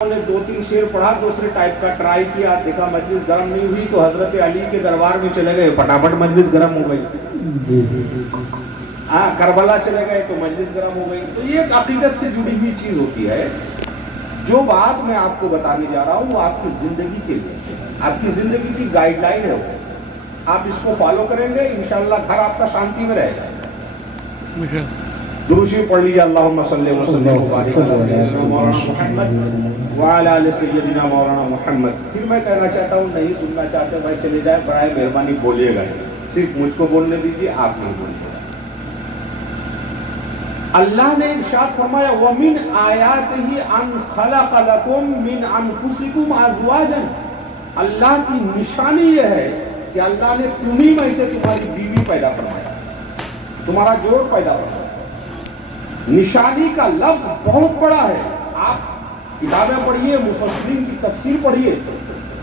نے دو تین شعر پڑھا دوسرے ٹائپ کا ٹرائی کیا, دیکھا مجلس گرم نہیں ہوئی تو حضرت علی کے دربار میں چلے گئے, فٹافٹ مجلس گرم ہو گئی. ہاں, کربلا چلے گئے تو مجلس گرم ہو گئی. تو یہ ایک عقیدت سے جڑی ہوئی چیز ہوتی ہے. جو بات میں آپ کو بتانے جا رہا ہوں وہ آپ کی زندگی کے لیے, آپ کی زندگی کی گائیڈ لائن ہے. وہ آپ اس کو فالو کریں گے انشاءاللہ گھر آپ کا شانتی میں رہے گا. دروشی پڑھ لیجیے, اللہم صلی وسلم وبارک علی سیدنا مولانا محمد وعلی آل سیدنا مولانا محمد. پھر میں کہنا چاہتا ہوں, نہیں سننا چاہتے بھائی چلے جائے, برائے مہربانی بولیے گا, صرف مجھ کو بولنے دیجیے, آپ نہیں بولیے گا. اللہ نے ارشاد فرمایا وَمِنْ آیَاتِهِ أَنْ خَلَقَ لَكُم مِّنْ أَنفُسِكُمْ أَزْوَاجًا. اللہ کی نشانی یہ ہے کہ اللہ نے تمہیں میں سے تمہاری بیوی پیدا فرمایا, تمہارا جوڑ پیدا فرمایا. نشانی کا لفظ بہت بڑا ہے. آپ کتابیں پڑھیے, مفسرین کی تفسیر پڑھیے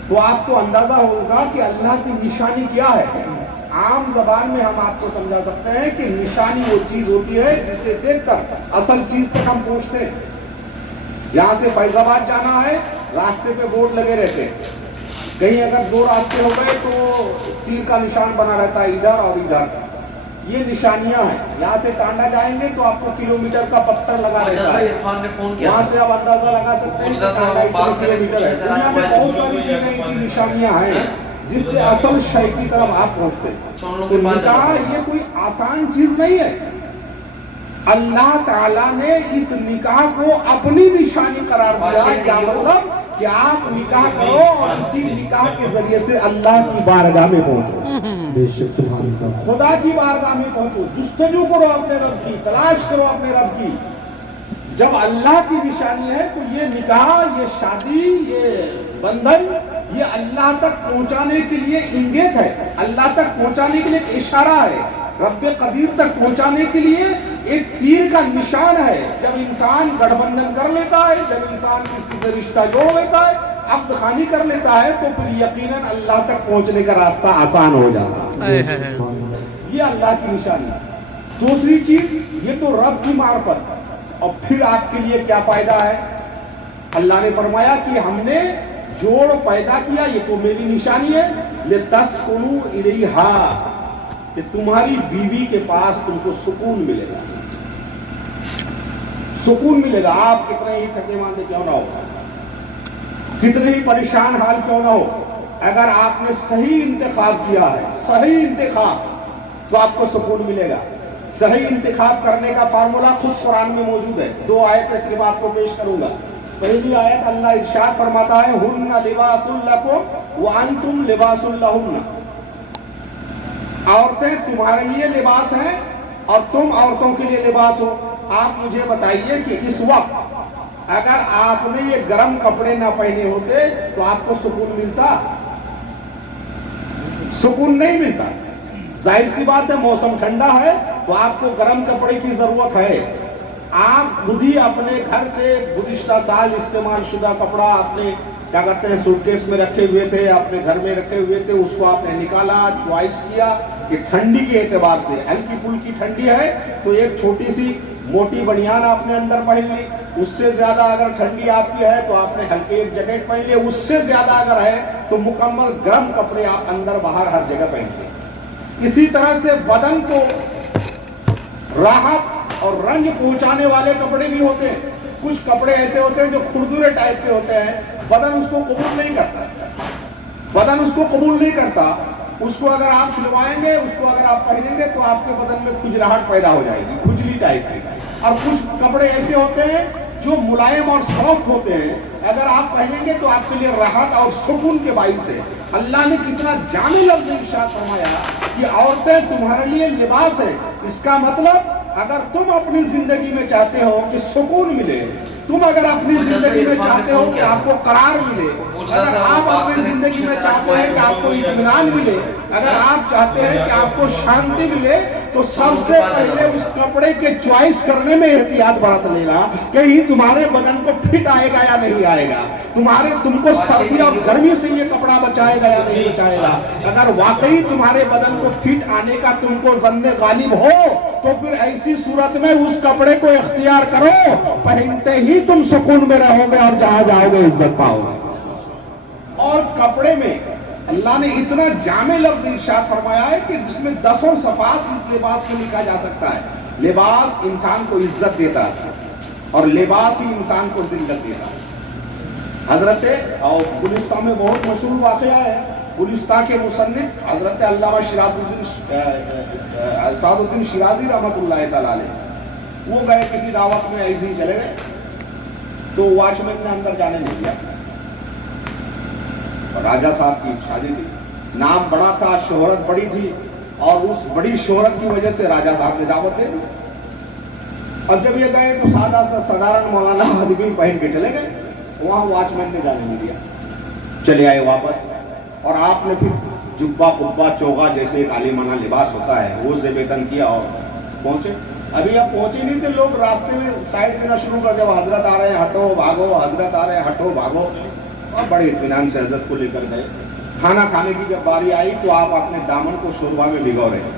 تو آپ کو اندازہ ہوگا کہ اللہ کی نشانی کیا ہے. عام زبان میں ہم آپ کو سمجھا سکتے ہیں کہ نشانی وہ چیز ہوتی ہے جسے دیکھ کر اصل چیز تک ہم پہنچتے ہیں. یہاں سے فیض آباد جانا ہے, راستے پہ بورڈ لگے رہتے ہیں, کہیں اگر دو راستے ہو گئے تو تیر کا نشان بنا رہتا ہے ادھر اور ادھر. یہ نشانیاں ہیں. یہاں سے ٹانڈا جائیں گے تو آپ کو کلومیٹر کا پتھر لگا رہتا ہے, وہاں سے آپ اندازہ لگا سکتے ہیں کہ ٹانڈا اتنے کلومیٹر ہے. دنیا میں بہت ساری چیزیں ایسی نشانیاں ہیں جس سے اصل شے کی طرف آپ پہنچتے ہیں. تو نکاح یہ کوئی آسان چیز نہیں ہے. اللہ تعالیٰ نے اس نکاح کو اپنی نشانی قرار دیا. کیا مطلب کہ آپ نکاح کرو اور اسی نکاح کے ذریعے سے اللہ کی بارگاہ میں پہنچو, خدا کی بارگاہ میں پہنچو. جستجو کرو اپنے رب کی, تلاش کرو اپنے رب کی. جب اللہ کی نشانی ہے تو یہ نکاح, یہ شادی, یہ بندھن, یہ اللہ تک پہنچانے کے لیے انگیت ہے, اللہ تک پہنچانے کے لیے ایک اشارہ ہے, رب قدیر تک پہنچانے کے لیے ایک تیر کا نشان ہے. جب انسان گٹھ بندھن کر لیتا ہے, جب انسان کسی سے رشتہ جوڑ لیتا ہے, عقد خوانی کر لیتا ہے, تو پھر یقیناً اللہ تک پہنچنے کا راستہ آسان ہو جاتا ہے. یہ اللہ کی نشانی. دوسری چیز, یہ تو رب کی معرفت. اور پھر آپ کے لیے کیا فائدہ ہے؟ اللہ نے فرمایا کہ ہم نے جوڑ پیدا کیا, یہ تو میری نشانی ہے, لِتَسْكُنُوا إِلَيْهَا, کہ تمہاری بیوی کے پاس تم کو سکون ملے گا. سکون ملے گا. آپ کتنے ہی تھکے ماندے کیوں نہ ہو, کتنے ہی پریشان حال کیوں نہ ہو, اگر آپ نے صحیح انتخاب کیا ہے, صحیح انتخاب, تو آپ کو سکون ملے گا. صحیح انتخاب کرنے کا فارمولا خود قرآن میں موجود ہے. دو آیتیں صرف آپ کو پیش کروں گا. پہلی آیت اللہ ارشاد فرماتا ہے ہن لباس لکم وانتم لباس لہن. عورتیں تمہارے لیے لباس ہیں اور تم عورتوں کے لیے لباس ہو. آپ مجھے بتائیے کہ اس وقت اگر آپ نے یہ گرم کپڑے نہ پہنے ہوتے تو آپ کو سکون ملتا؟ سکون نہیں ملتا. ظاہر سی بات ہے, موسم ٹھنڈا ہے تو آپ کو گرم کپڑے کی ضرورت ہے. آپ خود ہی اپنے گھر سے گزشتہ سال استعمال شدہ کپڑا اپنے کیا کہتے ہیں سوٹ کیس میں رکھے ہوئے تھے, اپنے گھر میں رکھے ہوئے تھے, اس کو آپ نے نکالا, چوائس کیا کہ ٹھنڈی کے اعتبار سے ہلکی پھلکی ٹھنڈی ہے تو ایک چھوٹی سی موٹی بنیان آپ نے اندر پہن لی. اس سے زیادہ اگر ٹھنڈی آپ کی ہے تو آپ نے ہلکے ایک جیکٹ پہن لی. اس سے زیادہ اگر ہے تو مکمل گرم کپڑے آپ اندر باہر ہر جگہ پہنتے. اسی طرح سے بدن کو راحت اور رنج پہنچانے والے کپڑے بھی ہوتے ہیں. کچھ کپڑے ایسے ہوتے ہیں جو کھردرے ٹائپ کے ہوتے ہیں, بدن اس کو قبول نہیں کرتا, بدن اس کو قبول نہیں کرتا. اس کو اگر آپ سلوائیں گے, اس کو اگر آپ پہنیں گے تو آپ کے بدن میں کھجلاہٹ پیدا ہو جائے گی, کھجلی ٹائپ کی. اور کچھ کپڑے ایسے ہوتے ہیں جو ملائم اور سافٹ ہوتے ہیں, اگر آپ پہنیں گے تو آپ کے لیے راحت اور سکون کے باعث ہے. اللہ نے کتنا جامع لفظ ارشاد فرمایا کہ عورتیں تمہارے لیے لباس ہے. اس کا مطلب اگر تم اپنی زندگی میں چاہتے ہو کہ سکون ملے, تم اگر اپنی زندگی میں چاہتے ہو کہ آپ کو قرار ملے, اگر آپ اپنی زندگی میں چاہتے ہیں کہ آپ کو اطمینان ملے, اگر آپ چاہتے ہیں کہ آپ کو شانتی ملے, تو سب سے پہلے اس کپڑے کے چوائس کرنے میں احتیاط برت لینا کہ یہ تمہارے بدن کو فٹ آئے گا یا نہیں آئے گا، تم کو سردی اور گرمی سے یہ کپڑا بچائے گا یا نہیں بچائے گا۔ اگر واقعی تمہارے بدن کو فٹ آنے کا تم کو ظن غالب ہو تو پھر ایسی صورت میں اس کپڑے کو اختیار کرو، پہنتے ہی تم سکون میں رہو گے اور جہاں جاؤ گے عزت پاؤ گے۔ اور کپڑے میں اللہ نے اتنا جامع لفظ ارشاد فرمایا ہے کہ جس میں 10 صفات اس لباس کو لکھا جا سکتا ہے۔ لباس انسان کو عزت دیتا ہے اور لباس ہی انسان کو ذلت دیتا ہے۔ حضرت اور گلستان میں بہت مشہور واقعہ ہے، گلستان کے مصنف حضرت علامہ سعد الدین شیرازی رحمۃ اللہ تعالیٰ علیہ، وہ گئے کسی دعوت میں، ایسے ہی چلے گئے تو واچ مین نے اندر جانے نہیں دیا، اور راجہ صاحب کی شادی تھی، نام بڑا تھا، شہرت بڑی تھی، اور اس بڑی شہرت کی وجہ سے راجہ صاحب نے دعوت دے دی۔ اور جب یہ گئے تو سادہ سا سدھارن مولانا آدمی پہن کے چلے گئے، وہاں واچ مین نے جانے نہیں دیا، چلے آئے واپس، اور آپ نے پھر جبہ قبہ چوغا جیسے ایک عالمانہ لباس ہوتا ہے وہ زیبتن کیا اور پہنچے۔ ابھی آپ پہنچے نہیں تھے، لوگ راستے میں سائڈ دینا شروع کر دیا، حضرت آ رہے ہیں ہٹو بھاگو، حضرت آ رہے ہیں ہٹو بھاگو، اور بڑے اطمینان سے حضرت کو لے کر گئے۔ کھانا کھانے کی جب باری آئی تو آپ اپنے دامن کو شوربا میں بھگو رہے،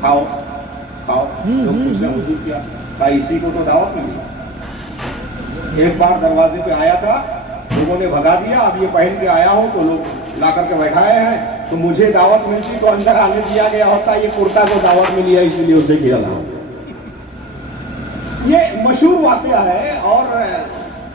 کھاؤ کھاؤ، لوگ پوچھ رہے حضور کیا کہا، اسی کو تو دعوت ملی۔ ایک بار دروازے پہ آیا تھا، لوگوں نے بھگا دیا، اب یہ پہن کے آیا ہو تو لوگ لا کر کے بیٹھائے ہیں، تو مجھے دعوت ملتی تو اندر آنے دیا گیا ہوتا، یہ کرتا کو دعوت ملی ہے اس لیے اسے کیا لا۔ یہ مشہور واقعہ ہے اور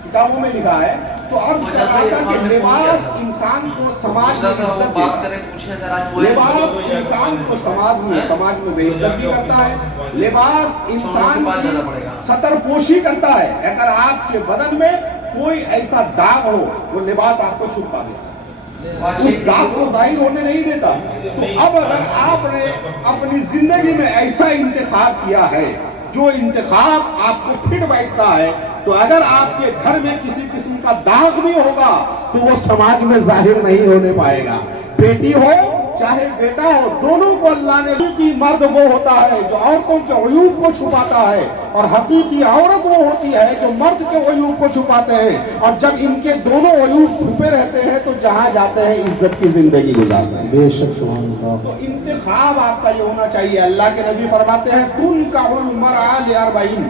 کتابوں میں لکھا ہے۔ تو اب کہ لباس انسان کو سماج میں عزت دیتا ہے، لباس انسان کو سماج میں بے عزت بھی کرتا ہے، لباس انسان کی ستر پوشی کرتا ہے۔ اگر آپ کے بدن میں کوئی ایسا داغ ہو وہ لباس آپ کو چھپا دیتا ہے، اس داغ کو ظاہر ہونے نہیں دیتا۔ تو اب اگر آپ نے اپنی زندگی میں ایسا انتخاب کیا ہے جو انتخاب آپ کو پھر بیٹھتا ہے، تو اگر آپ کے گھر میں کسی قسم کا داغ بھی ہوگا تو وہ سماج میں ظاہر نہیں ہونے پائے گا۔ بیٹی ہو چاہے بیٹا ہو، دونوں کو اللہ نے حقیقی مرد وہ ہوتا ہے جو عورتوں کے عیوب کو چھپاتا ہے، اور حقیقی عورت وہ ہوتی ہے جو مرد کے عیوب کو چھپاتے ہیں، اور جب ان کے دونوں عیوب چھپے رہتے ہیں تو جہاں جاتے ہیں عزت کی زندگی گزارتے ہیں۔ بے شک سبحان اللہ۔ تو انتخاب آپ کا یہ ہونا چاہیے۔ اللہ کے نبی فرماتے ہیں تنکح المرأة ل40،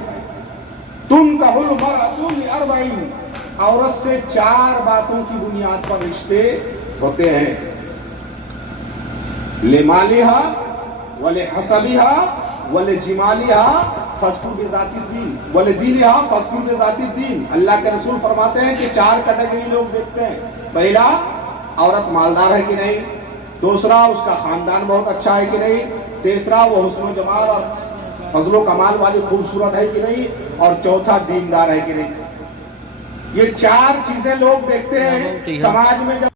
تنکح المرأة ل40، عورت سے 4 باتوں کی بنیاد پر رشتے ہوتے ہیں، لمالها ولحسبها ولجمالها فاذكر بذات الدین ولدینها فاذكر بذات الدین۔ اللہ کے رسول فرماتے ہیں کہ 4 کیٹیگری لوگ دیکھتے ہیں۔ پہلا، عورت مالدار ہے کہ نہیں، دوسرا اس کا خاندان بہت اچھا ہے کہ نہیں، تیسرا وہ حسن و جمال اور فضل و کمال والی خوبصورت ہے کہ نہیں، اور چوتھا دیندار ہے کہ نہیں۔ یہ 4 چیزیں لوگ دیکھتے ہیں سماج میں۔ جب